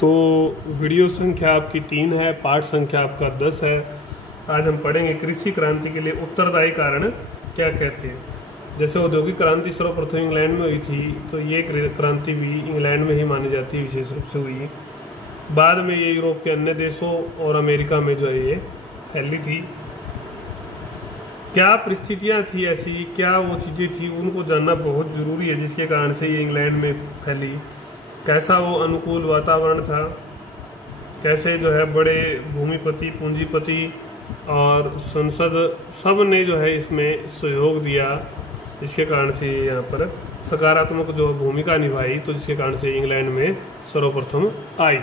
तो वीडियो संख्या आपकी 3 है, पाठ संख्या आपका 10 है। आज हम पढ़ेंगे कृषि क्रांति के लिए उत्तरदायी कारण क्या क्या थे। जैसे औद्योगिक क्रांति सर्वप्रथम इंग्लैंड में हुई थी, तो ये क्रांति भी इंग्लैंड में ही मानी जाती है, विशेष रूप से हुई। बाद में ये यूरोप के अन्य देशों और अमेरिका में जो है ये फैली थी। क्या परिस्थितियाँ थी ऐसी, क्या वो चीज़ें थी, उनको जानना बहुत ज़रूरी है, जिसके कारण से ये इंग्लैंड में फैली। कैसा वो अनुकूल वातावरण था, कैसे जो है बड़े भूमिपति, पूंजीपति और संसद सब ने जो है इसमें सहयोग दिया, जिसके कारण से यहाँ पर सकारात्मक जो भूमिका निभाई, तो जिसके कारण से इंग्लैंड में सर्वप्रथम आई।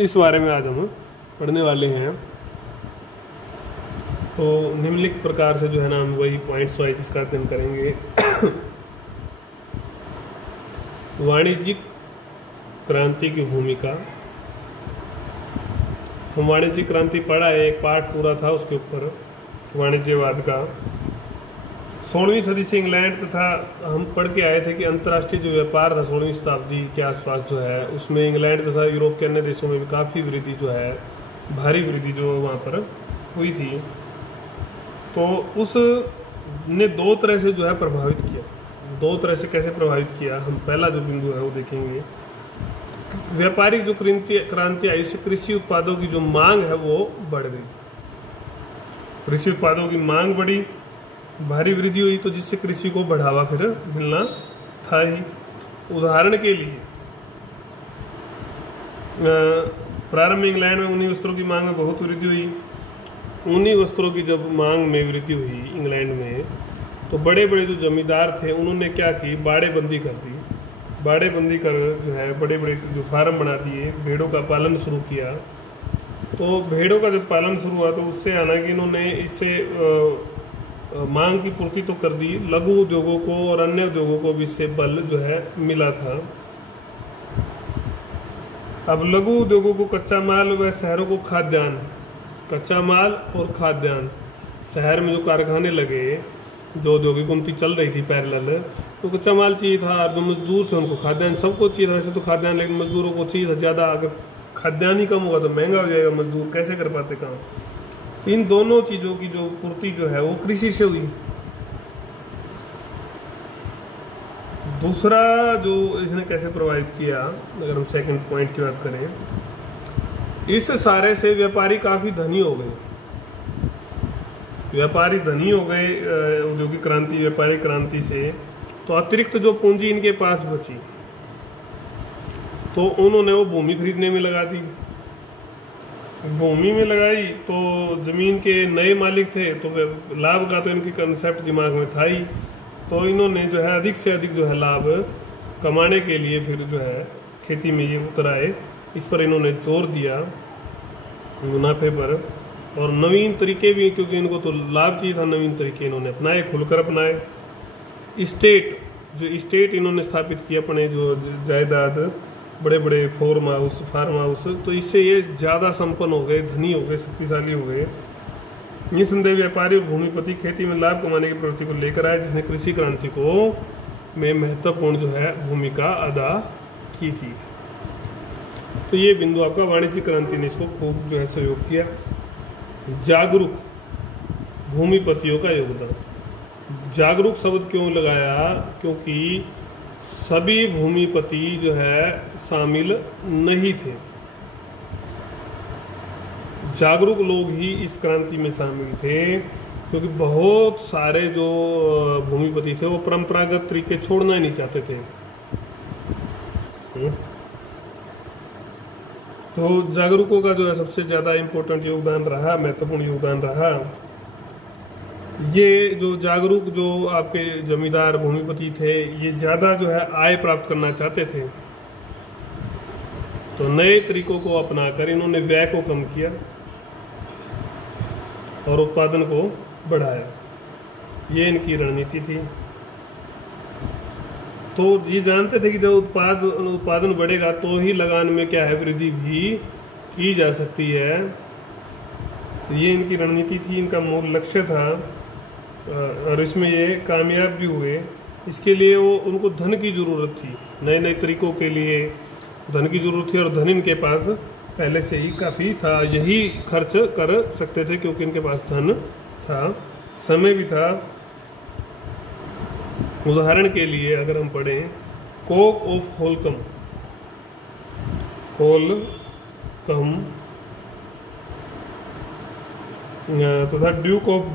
इस बारे में आज हम पढ़ने वाले हैं। तो निम्नलिखित प्रकार से जो है ना हम वही पॉइंट्स वाइज इसका अध्ययन करेंगे। वाणिज्यिक क्रांति की भूमिका। हम वाणिज्यिक क्रांति पढ़ा है, एक पार्ट पूरा था उसके ऊपर वाणिज्यवाद का। 16वीं सदी से इंग्लैंड तथा हम पढ़ के आए थे कि अंतर्राष्ट्रीय जो व्यापार था 16वीं शताब्दी के आसपास जो है, उसमें इंग्लैंड तथा यूरोप के अन्य देशों में भी काफ़ी वृद्धि जो है, भारी वृद्धि जो वहाँ पर हुई थी। तो उसने दो तरह से जो है प्रभावित किया। दो तरह से कैसे प्रभावित किया, हम पहला जो बिंदु है वो देखेंगे। व्यापारिक जो क्रांति आई, उससे कृषि उत्पादों की जो मांग है वो बढ़ गई। कृषि उत्पादों की मांग बढ़ी, भारी वृद्धि हुई, तो जिससे कृषि को बढ़ावा फिर मिलना था ही। उदाहरण के लिए प्रारंभ में इंग्लैंड में ऊनी वस्त्रों की मांग में बहुत वृद्धि हुई। ऊनी वस्त्रों की जब मांग में वृद्धि हुई इंग्लैंड में, तो बड़े बड़े जो जमींदार थे उन्होंने क्या की, बाड़ेबंदी कर दी। बाड़ेबंदी कर जो है बड़े बड़े जो फार्म बना दिए, भेड़ों का पालन शुरू किया। तो भेड़ों का जब पालन शुरू हुआ तो उससे हालांकि इन्होंने इससे मांग की पूर्ति तो कर दी, लघु उद्योगों को और अन्य उद्योगों को भी इससे बल जो है मिला था। अब लघु उद्योगों को कच्चा माल व शहरों को खाद्यान्न, कच्चा माल और खाद्यान्न, शहर में जो कारखाने लगे, जो औद्योगिक उन्नति चल रही थी पैरेलल, तो कच्चा माल चाहिए था, और जो मजदूर थे उनको खाद्यान्न सबको चाहिए था। वैसे तो खाद्यान्न, लेकिन मजदूरों को चाहिए था ज़्यादा। अगर खाद्यान्न ही कम होगा तो महंगा हो जाएगा, मजदूर कैसे कर पाते काम। तो इन दोनों चीज़ों की जो पूर्ति जो है वो कृषि से हुई। दूसरा जो इसने कैसे प्रभावित किया, अगर हम सेकंड पॉइंट की बात करें, इस सारे से व्यापारी काफ़ी धनी हो गए। व्यापारी धनी हो गए औद्योगिक क्रांति, व्यापारिक क्रांति से। तो अतिरिक्त जो पूंजी इनके पास बची, तो उन्होंने वो भूमि खरीदने में लगा दी। भूमि में लगाई तो जमीन के नए मालिक थे, तो लाभ का तो इनकी कंसेप्ट दिमाग में था ही। तो इन्होंने जो है अधिक से अधिक जो है लाभ कमाने के लिए फिर जो है खेती में ये उतर आए। इस पर इन्होंने जोर दिया, मुनाफे पर, और नवीन तरीके भी, क्योंकि इनको तो लाभ चाहिए था, नवीन तरीके इन्होंने अपनाए, खुलकर अपनाए। स्टेट इन्होंने स्थापित किए, अपने जो जायदाद, बड़े बड़े फार्म हाउस, तो इससे ये ज़्यादा संपन्न हो गए, धनी हो गए, शक्तिशाली हो गए। निसंदेह व्यापारी और भूमिपति खेती में लाभ कमाने की प्रवृत्ति को लेकर आए, जिसने कृषि क्रांति को में महत्वपूर्ण जो है भूमिका अदा की थी। तो ये बिंदु आपका वाणिज्यिक क्रांति ने इसको खूब जो है सहयोग किया। जागरूक भूमिपतियों का योगदान। जागरूक शब्द क्यों लगाया, क्योंकि सभी भूमिपति जो है शामिल नहीं थे। जागरूक लोग ही इस क्रांति में शामिल थे, क्योंकि बहुत सारे जो भूमिपति थे वो परंपरागत तरीके छोड़ना ही नहीं चाहते थे। तो जागरूकों का जो है सबसे ज़्यादा इम्पोर्टेंट योगदान रहा, महत्वपूर्ण योगदान रहा। ये जो जागरूक जो आपके जमींदार भूमिपति थे, ये ज़्यादा जो है आय प्राप्त करना चाहते थे। तो नए तरीकों को अपनाकर इन्होंने व्यय को कम किया और उत्पादन को बढ़ाया। ये इनकी रणनीति थी। तो ये जानते थे कि जब उत्पादन बढ़ेगा तो ही लगान में क्या है, वृद्धि भी की जा सकती है। तो ये इनकी रणनीति थी, इनका मूल लक्ष्य था, और इसमें ये कामयाब भी हुए। इसके लिए उनको धन की ज़रूरत थी, नए नए तरीकों के लिए, धन की जरूरत थी और धन इनके पास पहले से ही काफ़ी था, यही खर्च कर सकते थे क्योंकि इनके पास धन था, समय भी था। उदाहरण के लिए अगर हम पढ़ें कोक ऑफ होलकम तथा ड्यूक ऑफ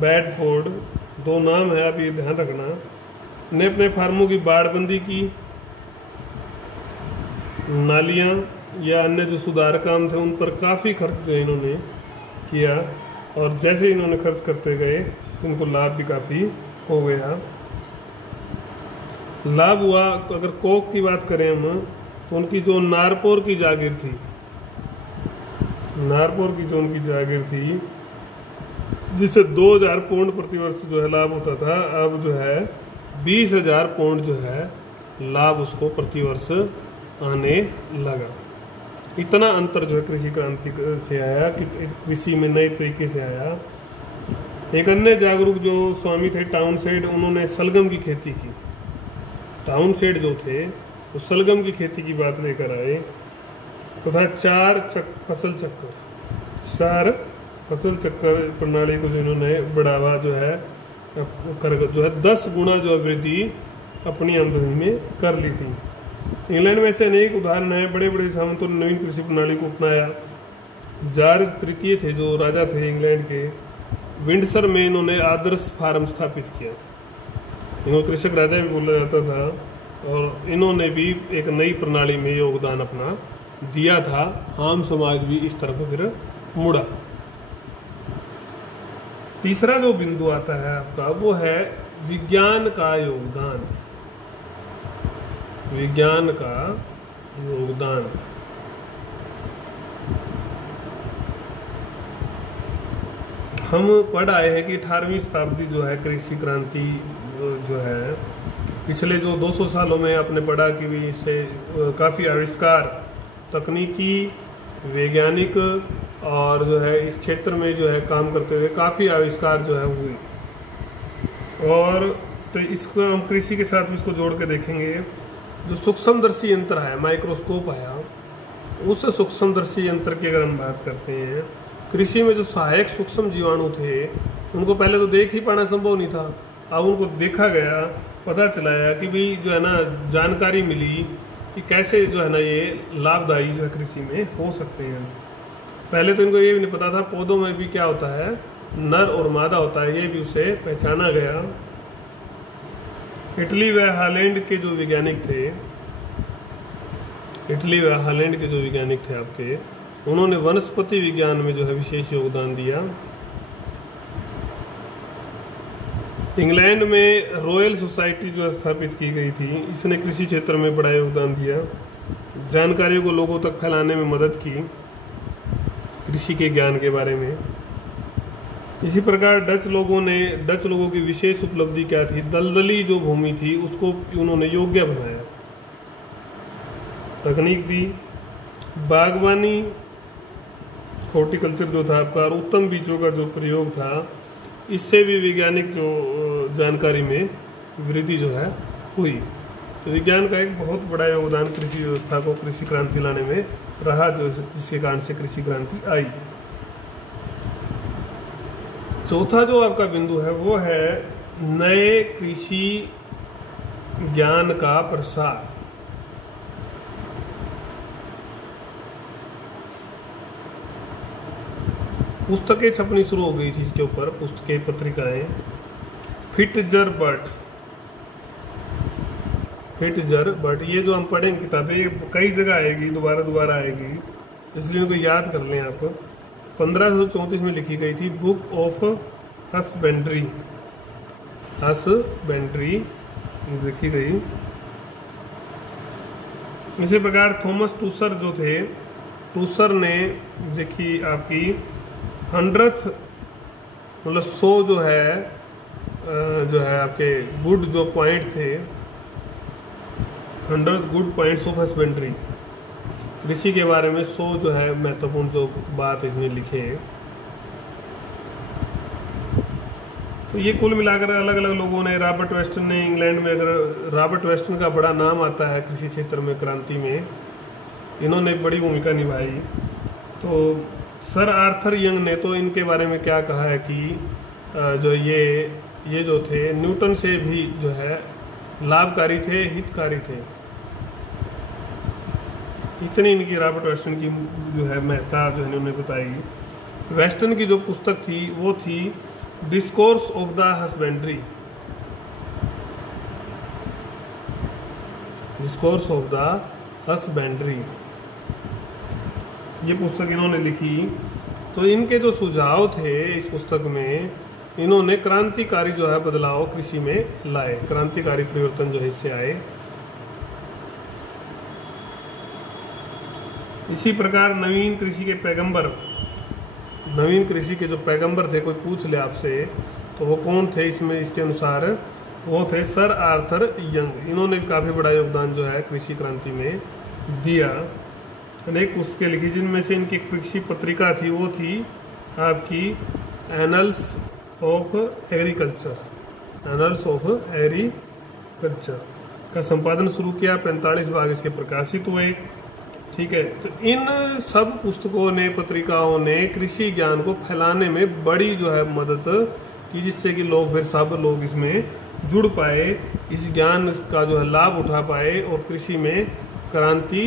बेडफोर्ड, दो नाम है, आप ये ध्यान रखना, ने अपने फार्मों की बाड़बंदी की, नालियाँ या अन्य जो सुधार काम थे उन पर काफ़ी खर्च जो इन्होंने किया, और जैसे इन्होंने खर्च करते गए तो इनको लाभ भी काफ़ी हो गया। लाभ हुआ, अगर कोक की बात करें हम तो उनकी जो नारपोर की जागीर थी, नारपोर की जो उनकी जागीर थी जिससे 2000 पाउंड प्रतिवर्ष जो है लाभ होता था, अब जो है 20,000 पाउंड जो है लाभ उसको प्रतिवर्ष आने लगा। इतना अंतर जो है कृषि क्रांति से आया कि कृषि में नए तरीके से आया। एक अन्य जागरूक जो स्वामी थे टाउनशेंड, उन्होंने सलगम की खेती की। टाउनशेंड जो थे वो सलगम की खेती की बात लेकर आए तथा चार फसल चक्कर प्रणाली को जो इन्होंने बढ़ावा जो है कर जो है 10 गुना जो वृद्धि अपनी आमदनी में कर ली थी। इंग्लैंड में ऐसे अनेक उदाहरण हैं, बड़े बड़े सामंतों ने नवीन कृषि प्रणाली को अपनाया। जॉर्ज तृतीय थे जो राजा थे इंग्लैंड के, विंडसर में इन्होंने आदर्श फार्म स्थापित किया। इन्होंने कृषक राजा भी बोला जाता था, और इन्होंने भी एक नई प्रणाली में योगदान अपना दिया था। आम समाज भी इस तरफ फिर मुड़ा। तीसरा जो बिंदु आता है आपका वो है विज्ञान का योगदान। विज्ञान का योगदान हम पढ़ आए हैं कि 18वीं शताब्दी जो है कृषि क्रांति जो है पिछले जो 200 सालों में आपने पढ़ा कि भी इससे काफ़ी आविष्कार, तकनीकी, वैज्ञानिक और जो है इस क्षेत्र में जो है काम करते हुए काफ़ी आविष्कार जो है हुए। और तो इसको हम कृषि के साथ भी इसको जोड़ के देखेंगे। जो सूक्ष्मदर्शी यंत्र है, माइक्रोस्कोप आया, उस सूक्ष्मदर्शी यंत्र की अगर हम बात करते हैं, कृषि में जो सहायक सूक्ष्म जीवाणु थे उनको पहले तो देख ही पाना संभव नहीं था। अब उनको देखा गया, पता चलाया कि भी जो है ना जानकारी मिली कि कैसे जो है ना ये लाभदायी जो है कृषि में हो सकते हैं। पहले तो इनको ये भी नहीं पता था पौधों में भी क्या होता है, नर और मादा होता है, ये भी उससे पहचाना गया। इटली व हालैंड के जो वैज्ञानिक थे आपके, उन्होंने वनस्पति विज्ञान में जो है विशेष योगदान दिया। इंग्लैंड में रॉयल सोसाइटी जो स्थापित की गई थी, इसने कृषि क्षेत्र में बड़ा योगदान दिया, जानकारी को लोगों तक फैलाने में मदद की कृषि के ज्ञान के बारे में। इसी प्रकार डच लोगों की विशेष उपलब्धि क्या थी, दलदली जो भूमि थी उसको उन्होंने योग्य बनाया, तकनीक दी, बागवानी, हॉर्टिकल्चर जो था आपका, और उत्तम बीजों का जो प्रयोग था, इससे भी वैज्ञानिक जो जानकारी में वृद्धि जो है हुई। तो विज्ञान का एक बहुत बड़ा योगदान कृषि व्यवस्था को कृषि क्रांति लाने में रहा, जो जिसके कारण से कृषि क्रांति आई। चौथा जो आपका बिंदु है वो है नए कृषि ज्ञान का प्रसार। पुस्तकें छपनी शुरू हो गई थी इसके ऊपर, पुस्तकें, पत्रिकाएं। फिटजर बट ये जो हम पढ़ेंगे किताबें, ये कई जगह आएगी, दोबारा आएगी, इसलिए इनको याद कर लें आप। 1534 में लिखी गई थी, बुक ऑफ हसबेंड्री लिखी गई। इसी प्रकार थॉमस टूसर जो थे, टूसर ने देखी आपकी 100th मतलब 100 जो है आपके गुड जो पॉइंट थे, 100 गुड पॉइंट्स ऑफ हसबेंड्री, कृषि के बारे में 100 जो है महत्वपूर्ण जो बात इसमें लिखे। तो तो ये कुल मिलाकर अलग अलग लोगों ने, रॉबर्ट वेस्टन ने इंग्लैंड में, अगर रॉबर्ट वेस्टन का बड़ा नाम आता है कृषि क्षेत्र में क्रांति में, इन्होंने बड़ी भूमिका निभाई। तो सर आर्थर यंग ने तो इनके बारे में क्या कहा है कि जो ये जो थे न्यूटन से भी जो है लाभकारी थे, हितकारी थे। इतनी इनकी रॉबर्ट वेस्टन की जो है महत्ता जो है इन्होंने बताई। वेस्टन की जो पुस्तक थी वो थी discourse of the husbandry, discourse of the husbandry, ये पुस्तक इन्होंने लिखी। तो इनके जो सुझाव थे इस पुस्तक में, इन्होंने क्रांतिकारी जो है बदलाव कृषि में लाए, क्रांतिकारी परिवर्तन जो है इससे आए। इसी प्रकार नवीन कृषि के पैगंबर, नवीन कृषि के जो पैगंबर थे, कोई पूछ ले आपसे तो वो कौन थे इसमें, इसके अनुसार वो थे सर आर्थर यंग। इन्होंने काफ़ी बड़ा योगदान जो है कृषि क्रांति में दिया। अनेक पुस्तकें लिखी, जिनमें से इनकी कृषि पत्रिका थी वो थी आपकी annuls of agriculture, annuls of agriculture का संपादन शुरू किया। 45 भाग इसके प्रकाशित हुए। ठीक है, तो इन सब पुस्तकों ने, पत्रिकाओं ने कृषि ज्ञान को फैलाने में बड़ी जो है मदद की, जिससे कि लोग, फिर सब लोग इसमें जुड़ पाए, इस ज्ञान का जो है लाभ उठा पाए और कृषि में क्रांति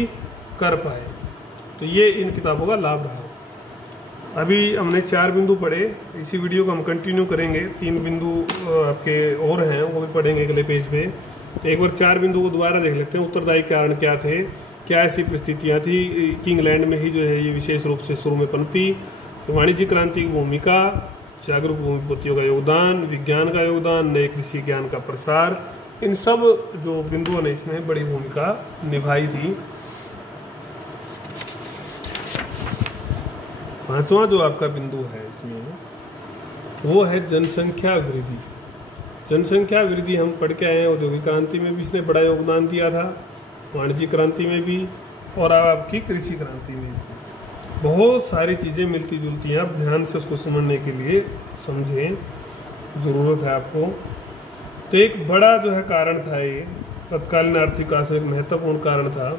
कर पाए। तो ये इन किताबों का लाभ रहा। अभी हमने 4 बिंदु पढ़े, इसी वीडियो को हम कंटिन्यू करेंगे। 3 बिंदु आपके और हैं, वो भी पढ़ेंगे अगले पेज पे। तो एक बार 4 बिंदु को दोबारा देख लेते हैं। उत्तरदायी कारण क्या थे, क्या ऐसी परिस्थितियाँ थी कि इंग्लैंड में ही जो है ये विशेष रूप से शुरू में पनपी। तो वाणिज्य क्रांति की भूमिका, जागरूक भूमिपतियों का योगदान, विज्ञान का योगदान, नए कृषि ज्ञान का प्रसार, इन सब जो बिंदुओं ने इसमें बड़ी भूमिका निभाई थी। 5वां जो आपका बिंदु है इसमें, वो है जनसंख्या वृद्धि। जनसंख्या वृद्धि हम पढ़ के आए हैं, औद्योगिक क्रांति में भी इसने बड़ा योगदान दिया था, वाणिज्य क्रांति में भी, और अब आपकी कृषि क्रांति में भी। बहुत सारी चीज़ें मिलती जुलती हैं, आप ध्यान से उसको समझने के लिए समझें, ज़रूरत है आपको। तो एक बड़ा जो है कारण था ये, तत्कालीन आर्थिक विकास में एक महत्वपूर्ण कारण था,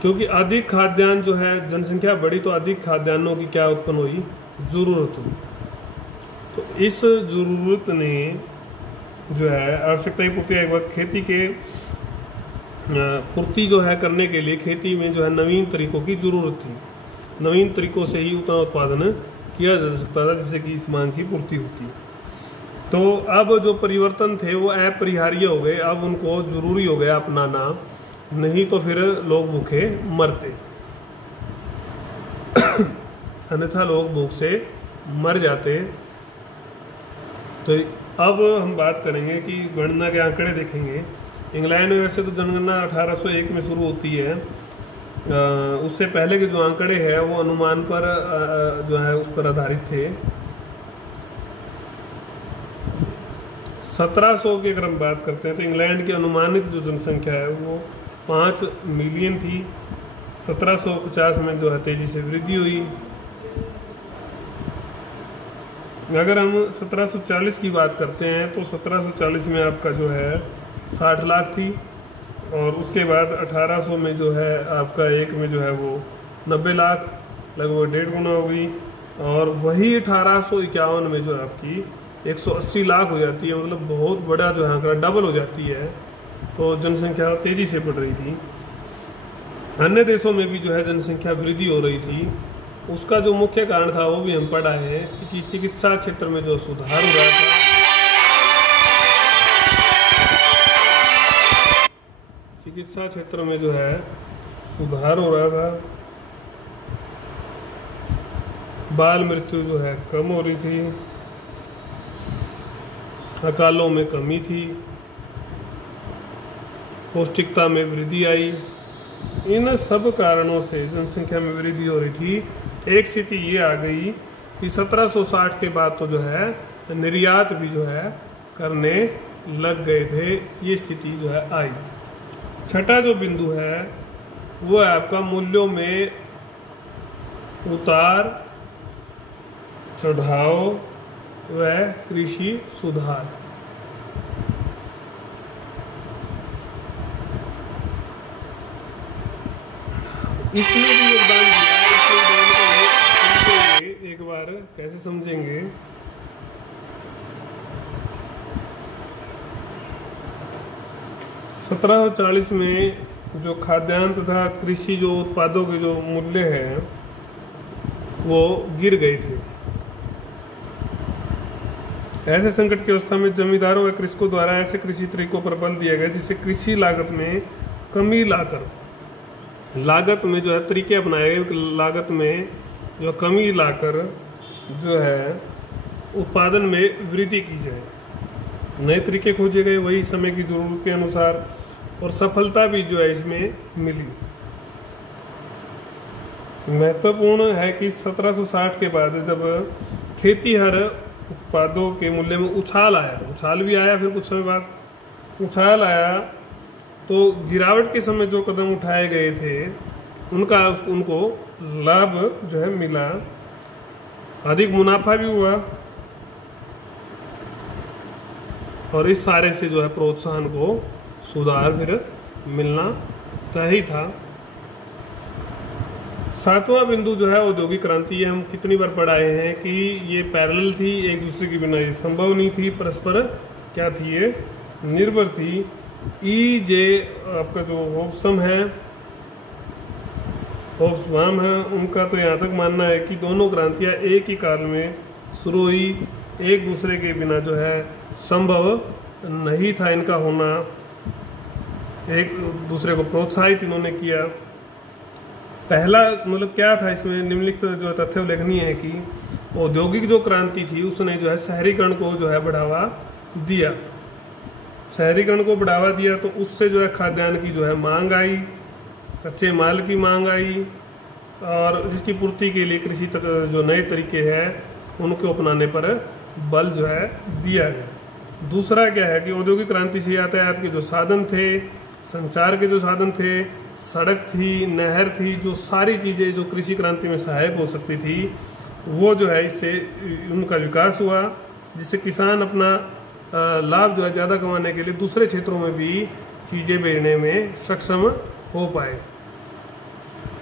क्योंकि अधिक खाद्यान्न जो है, जनसंख्या बढ़ी तो अधिक खाद्यान्नों की क्या उत्पन्न हुई, ज़रूरत हुई। तो इस ज़रूरत ने जो है आवश्यकता की पूर्ति, एक बार खेती के पूर्ति जो है करने के लिए खेती में जो है नवीन तरीकों की ज़रूरत थी। नवीन तरीकों से ही उतना उत्पादन किया जा सकता था जिससे कि इस मांग की पूर्ति होती। तो अब जो परिवर्तन थे वो अपरिहार्य हो गए, अब उनको ज़रूरी हो गया अपनाना, नहीं तो फिर लोग भूखे मरते, अन्यथा लोग भूख से मर जाते। तो अब हम बात करेंगे कि गणना के आंकड़े देखेंगे। इंग्लैंड में वैसे तो जनगणना 1801 में शुरू होती है, उससे पहले के जो आंकड़े हैं वो अनुमान पर जो है उस पर आधारित थे। 1700 की अगर हम बात करते हैं तो इंग्लैंड की अनुमानित जो जनसंख्या है वो 5 मिलियन थी। 1750 में जो है तेजी से वृद्धि हुई। अगर हम 1740 की बात करते हैं तो 1740 में आपका जो है 60 लाख थी, और उसके बाद 1800 में जो है आपका एक में जो है वो 90 लाख, लगभग 1.5 गुना हो गई। और वही 1851 में जो है आपकी 180 लाख हो जाती है, मतलब बहुत बड़ा जो है आंकड़ा, डबल हो जाती है। तो जनसंख्या तेजी से बढ़ रही थी। अन्य देशों में भी जो है जनसंख्या वृद्धि हो रही थी। उसका जो मुख्य कारण था वो भी हम पढ़ा है कि चिकित्सा क्षेत्र में जो सुधार हो रहा था, चिकित्सा क्षेत्र में जो है सुधार हो रहा था, बाल मृत्यु जो है कम हो रही थी, अकालों में कमी थी, पौष्टिकता में वृद्धि आई। इन सब कारणों से जनसंख्या में वृद्धि हो रही थी। एक स्थिति ये आ गई कि 1760 के बाद तो जो है निर्यात भी जो है करने लग गए थे। ये स्थिति जो है आई। छठा जो बिंदु है वो है आपका मूल्यों में उतार चढ़ाव वह कृषि सुधार। इसमें भी योगदान दिया है। एक बार कैसे समझेंगे। 1740 में जो खाद्यान्न तथा कृषि जो उत्पादों के जो मूल्य है वो गिर गए थे। ऐसे संकट की अवस्था में जमींदारों व कृषकों द्वारा ऐसे कृषि तरीकों पर बल दिया गया जिससे कृषि लागत में कमी लाकर, लागत में जो है तरीके अपनाए, लागत में जो कमी लाकर जो है उत्पादन में वृद्धि की जाए। नए तरीके खोजे गए, वही समय की जरूरत के अनुसार, और सफलता भी जो है इसमें मिली। महत्वपूर्ण है कि 1760 के बाद जब खेतीहर उत्पादों के मूल्य में उछाल आया, उछाल भी आया, फिर कुछ समय बाद उछाल आया, तो गिरावट के समय जो कदम उठाए गए थे उनको लाभ जो है मिला, अधिक मुनाफा भी हुआ, और इस सारे से जो है प्रोत्साहन को सुधार फिर मिलना चाहिए था। सातवां बिंदु जो है औद्योगिक क्रांति। ये हम कितनी बार पढ़ाए हैं कि ये पैरेलल थी, एक दूसरे के बिना ये संभव नहीं थी, परस्पर क्या थी, ये निर्भर थी। ई जे आपका जो होब्सम है, होब्सबाम है, उनका तो यहाँ तक मानना है कि दोनों क्रांतियाँ एक ही काल में शुरू हुई, एक दूसरे के बिना जो है संभव नहीं था इनका होना। एक दूसरे को प्रोत्साहित इन्होंने किया। पहला मतलब क्या था इसमें, निम्नलिखित जो तथ्य उल्लेखनीय है कि औद्योगिक जो क्रांति थी उसने जो है शहरीकरण को जो है बढ़ावा दिया। शहरीकरण को बढ़ावा दिया तो उससे जो है खाद्यान्न की जो है मांग आई, कच्चे माल की मांग आई, और जिसकी पूर्ति के लिए कृषि जो नए तरीके हैं उनको अपनाने पर बल जो है दिया गया। दूसरा क्या है कि औद्योगिक क्रांति से यातायात के जो साधन थे, संचार के जो साधन थे, सड़क थी, नहर थी, जो सारी चीज़ें जो कृषि क्रांति में सहायक हो सकती थी, वो जो है इससे उनका विकास हुआ, जिससे किसान अपना लाभ जो है ज़्यादा कमाने के लिए दूसरे क्षेत्रों में भी चीज़ें बेचने में सक्षम हो पाए।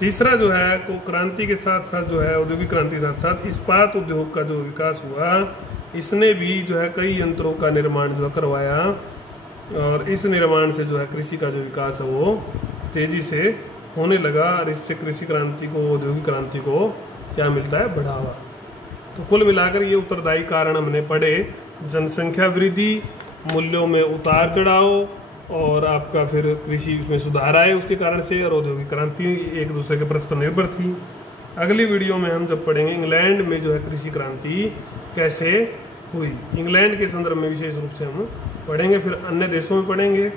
तीसरा जो है को क्रांति के साथ साथ जो है औद्योगिक क्रांति के साथ साथ इस्पात उद्योग का जो विकास हुआ, इसने भी जो है कई यंत्रों का निर्माण जो है करवाया, और इस निर्माण से जो है कृषि का जो विकास है वो तेजी से होने लगा, और इससे कृषि क्रांति को, औद्योगिक क्रांति को क्या मिलता है, बढ़ावा। तो कुल मिलाकर ये उत्तरदायी कारण हमने पढ़े, जनसंख्या वृद्धि, मूल्यों में उतार चढ़ाव, और आपका फिर कृषि में सुधार आए उसके कारण से, और औद्योगिक क्रांति एक दूसरे के परस्पर निर्भर थी। अगली वीडियो में हम जब पढ़ेंगे इंग्लैंड में जो है कृषि क्रांति कैसे हुई, इंग्लैंड के संदर्भ में विशेष रूप से हम पढ़ेंगे, फिर अन्य देशों में पढ़ेंगे।